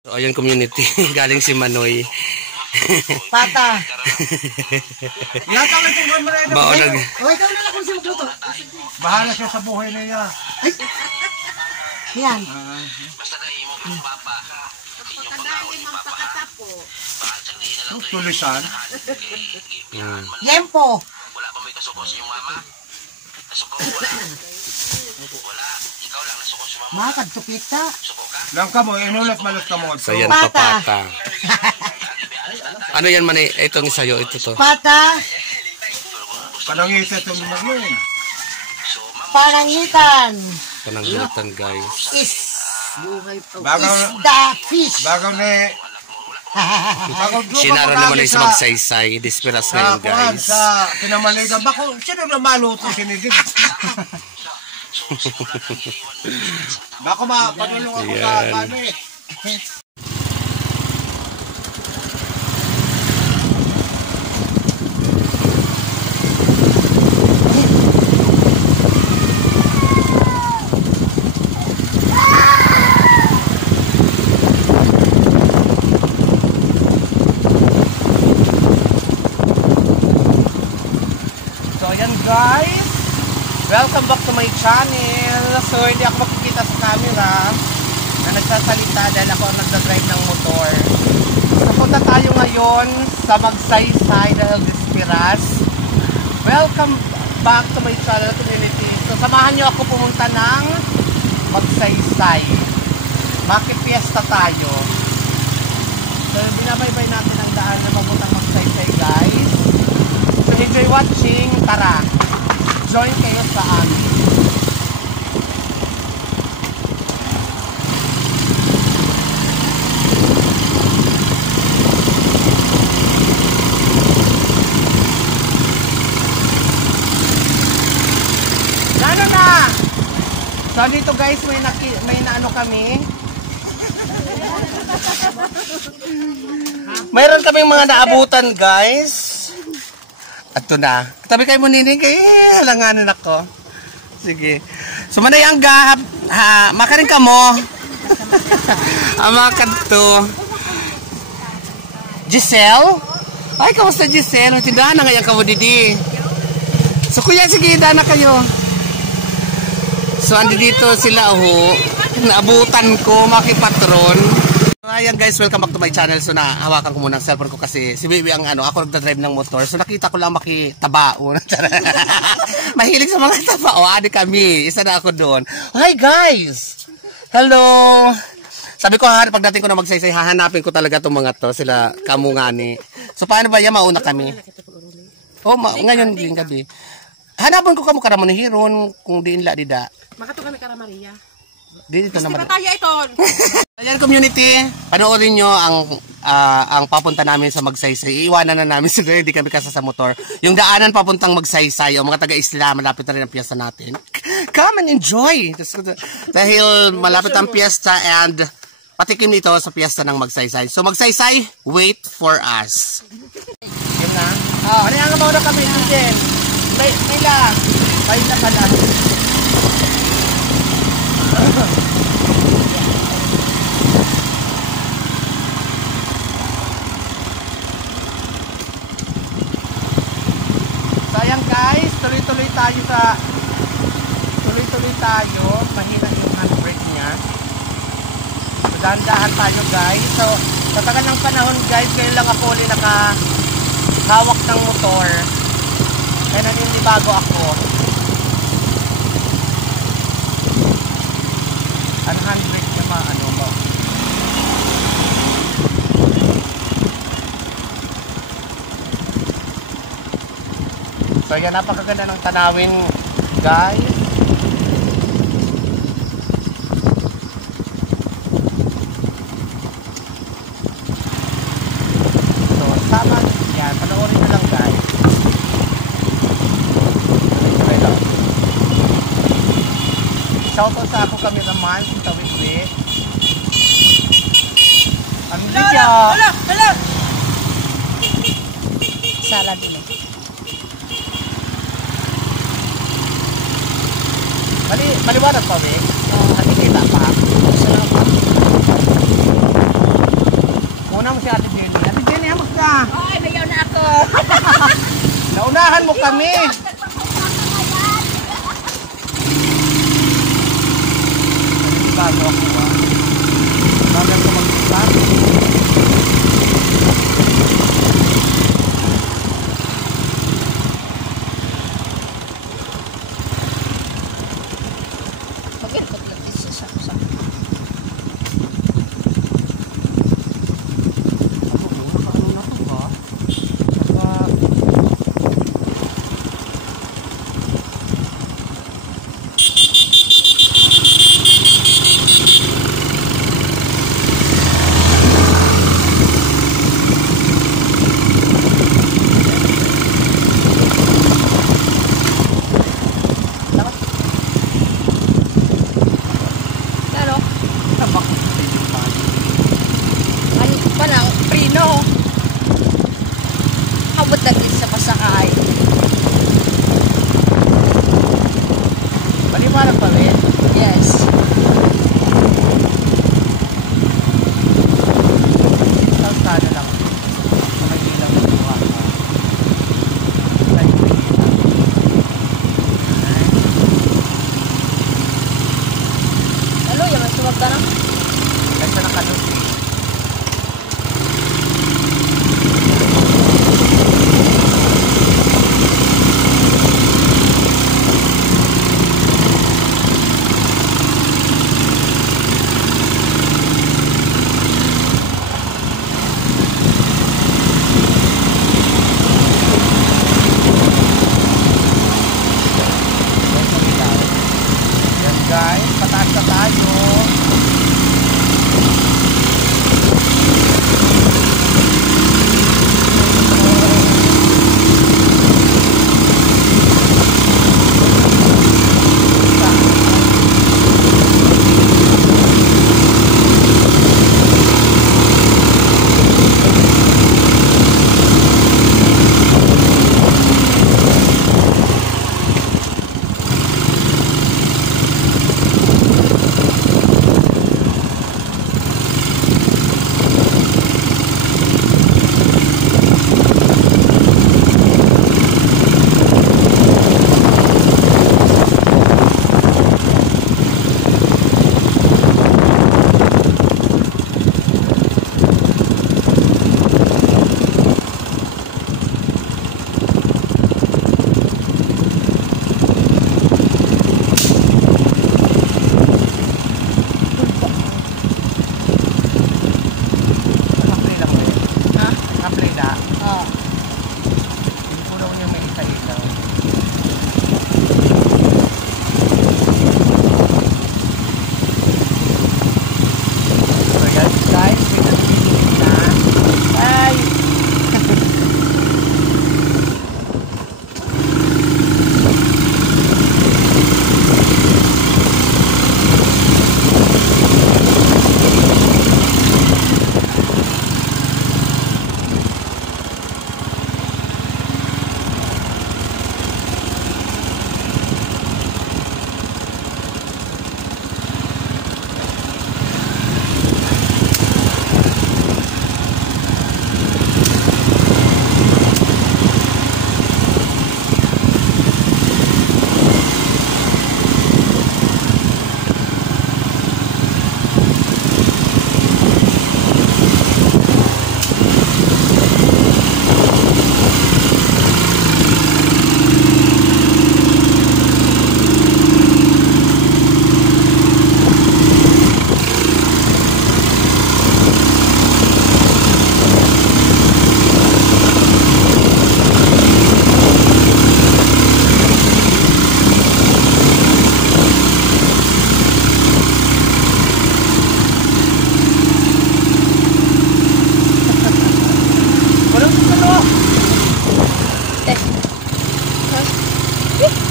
So, ayan community, galing si Manoy. Pata. Latang itong kamarada. Baonag. O, ikaw na lang kung siya magluto. Bahala siya sa buhay na niya. Ay! Yan. Basta na imo kung papa. Pagkadali magpakatapo. Tulisan. Yempo. Wala pa may kasuko sa iyong mama. Kasuko, wala. Wala. Ikaw lang nasuko sa mama. Mga kadsukita. Suko ka? Lang ka mo, inulat malas ka mo. So, yan papata. Ano yan man eh? Itong sa'yo, ito to. Pata. Panangisa itong mag-yun. Parangitan. Pananglutan guys. Is the fish. Bagaw na eh. Sinara naman ay sa magsaysay. Disperas ngayon guys. Sa kinamaligan. Bako, sino na maluto sinidig? Bako panulong ako na paano eh. Guys, welcome back to my channel. So hindi ako makikita sa camera na nagsasalita dahil ako ang nagdadrive ng motor. So punta tayo ngayon sa Magsaysay dahil Disperas. Welcome back to my channel community. So samahan nyo ako pumunta ng Magsaysay. Makipiesta tayo. So binabaybay natin ang daan na mabuntang Magsaysay guys. So enjoy watching. Tara, join kayo sa amin. Lalo na! So dito guys, may naano kami. Mayroon kaming mga naabutan guys. Ato na. Tabi kayo mo nining kay halanganan ako. Sige. So manay ang gahap ha, makarin ka mo. Ama kadto. Giselle? Ay, kamusta Giselle? Tindahan na ngayon ka mo didi. So kuya, sige, dana kayo. So andi dito sila naabutan ko, makipatron. Ayan guys, welcome back to my channel. So nahawakan ko muna ang cellphone ko kasi si Bibi ang ako nagdadrive ng motor. So nakita ko lang makitabao. Mahilig sa mga tabao. Adi kami. Isa na ako doon. Hi guys! Hello! Sabi ko pagdating ko na Magsaysay, hahanapin ko talaga itong mga to. Sila kamungani. So paano ba yan? Mauna kami. Oh, ngayon din gabi. Hanapin ko kamo karamon ni Hiron kung di nila dida. Makato kami kara Maria. Dito naman. Kaya ito. Ayan community, panoorin nyo ang papunta namin sa Magsaysay. Iiwanan na namin siguro, hindi kami kasa sa motor. Yung daanan papuntang Magsaysay, o mga taga-Isla, malapit na rin ang piyesta natin. Come and enjoy! Dahil malapit ang piyesta and patikim nito sa piyesta ng Magsaysay. So Magsaysay, wait for us. Yun na. Ano nga mauna kami din? May lang. May na pala. So ayan guys, tuloy-tuloy tayo, mahina yung handbrake niya. So dahan-dahan tayo guys. So sa tagal ng panahon guys, ngayon lang ako ulit nakahawak ng motor. Kaya naninibago ako. Ang handbrake niya mo. So yan, napakaganda ng tanawin guys. So sama yan, panoorin nyo lang guys. Shoutout sa ako kami naman sa Witwit. Ang video. Hala! Sala din eh. Maliwanag pa, Vic? Nakikita pa? kami. Bago ako ba? Bago ako mag-start. Mag-airpot lang din siya sa panang prino. Habot lagi sa pasakay. Maliwanag pa rin. Yes. Kalsada lang. May bilang magbuha ka. Ano, yung masumag ka na? Kaysa nakalusi. Guys, pataas na tayo.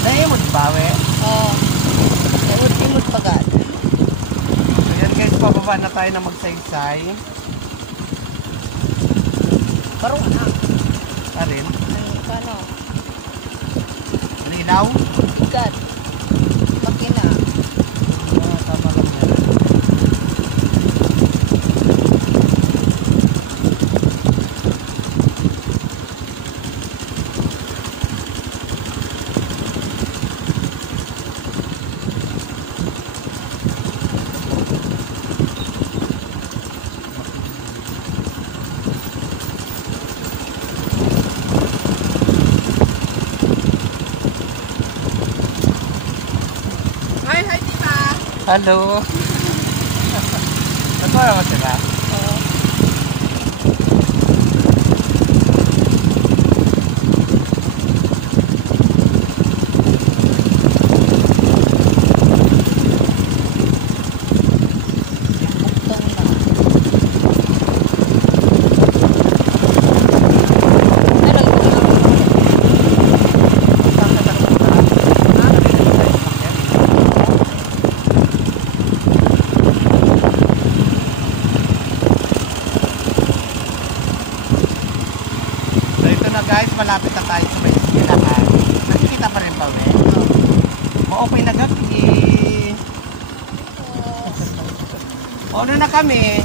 Naimod ba, we? Oo. Naimod pagad. So yan guys, pababa na tayo na magsaysay. Parang na. Alin? Ano? Ano ilaw? God. Makina. Tama lang yan. Hello. Nagkara mo sila? Malapit na tayo sa may eskwelahan. Nakikita pa rin pa, we? Ma-open na gabi. Ono na kami.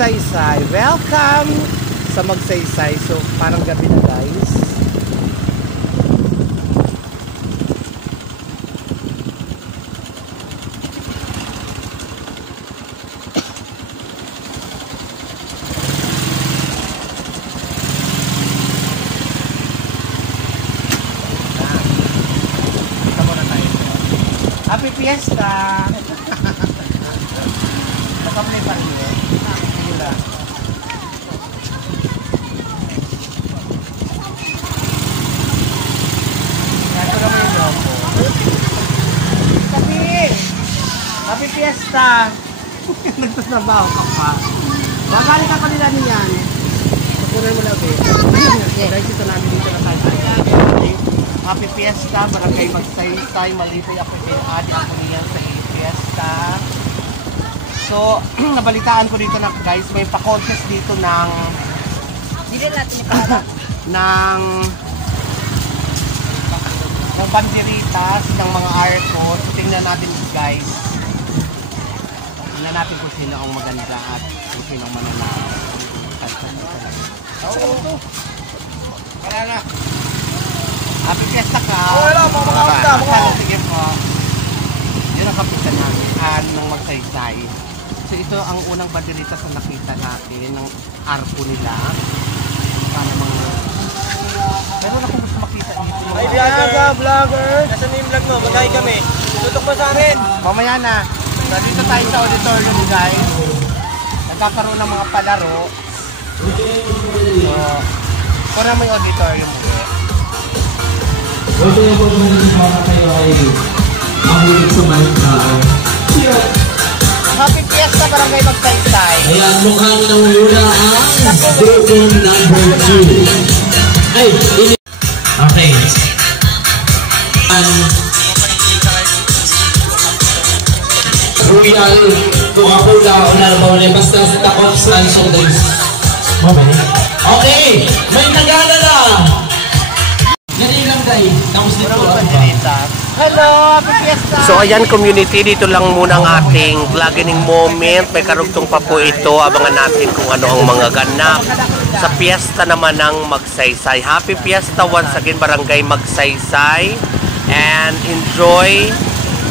Magsaysay. Welcome sa Magsaysay. So, parang gabi na, guys. Dito muna tayo. Happy Fiesta! Nakaplay pa rin eh. Happy Fiesta! Nagtatrabaho ka pa. Magali ka pa nila niyan. Pagkunan mo lang eh. Guys, ito namin dito na tayo. Happy Fiesta! Barangay Magsaysay. Malipay ako kay Adi ako niyan sa Fiesta. So, nabalitaan ko dito na guys, may pa-contest dito ng Hindi natin ipahaba. ng banderitas ng mga arco. So, tingnan natin guys. Tingnan natin kung sino ang maganda at kung sino ang mananalo. Oo. Kaya na. Happy Fiesta ka. Wala, mga Sige po. Yun ang kapitan namin ng Magsaysay. So ito ang unang banderitas na nakita natin ng arco nila. Para mga... Pero ako gusto makita dito. Ay, vlogger! Nasaan yung vlog mo? Magay kami. Tutok mo sa akin! Mamaya na. So, dito tayo sa auditorium guys. Nagkakaroon ng mga palaro. So, para mo yung auditorium mo. Ito yung po mga kayo ay mahulit sa Minecraft. Happy Fiesta Barangay Magsaysay. Ayan, mukhang nanguna ang dating number 2. Ay, ini... Okay. Rubial, Coca-Cola, Unalbaw, basta sa takot sa ansong days. Okay, may nagana na. Ganyan lang tayo. Tapos dito lang ba? Hello, Happy Fiesta! So ayan community, dito lang muna ang ating vlogging moment. May karugtong pa po ito. Abangan natin kung ano ang mga ganap sa piyesta naman ng Magsaysay. Happy Fiesta once again Barangay Magsaysay. And enjoy.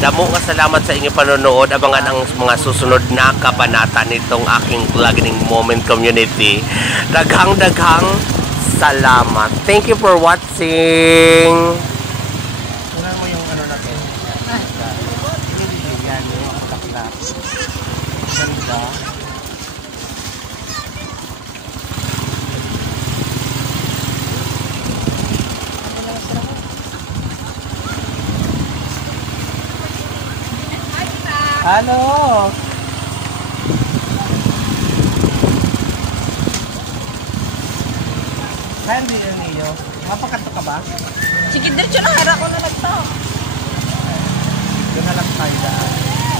Damo nga salamat sa inyong panonood. Abangan ang mga susunod na kabanata nitong aking vlogging moment community. Daghang salamat. Thank you for watching. Tingnan mo yung ano natin. Yan yung takla. Ganda. Halo. Hindi yung iyo. Mapakanto ka ba? Sige, diretso na hara ko na nagto. Doon na lang tayo daan.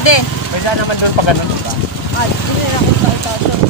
Hindi. Pwede naman doon pag ganun ba? Ay, hindi na ako sa itaso.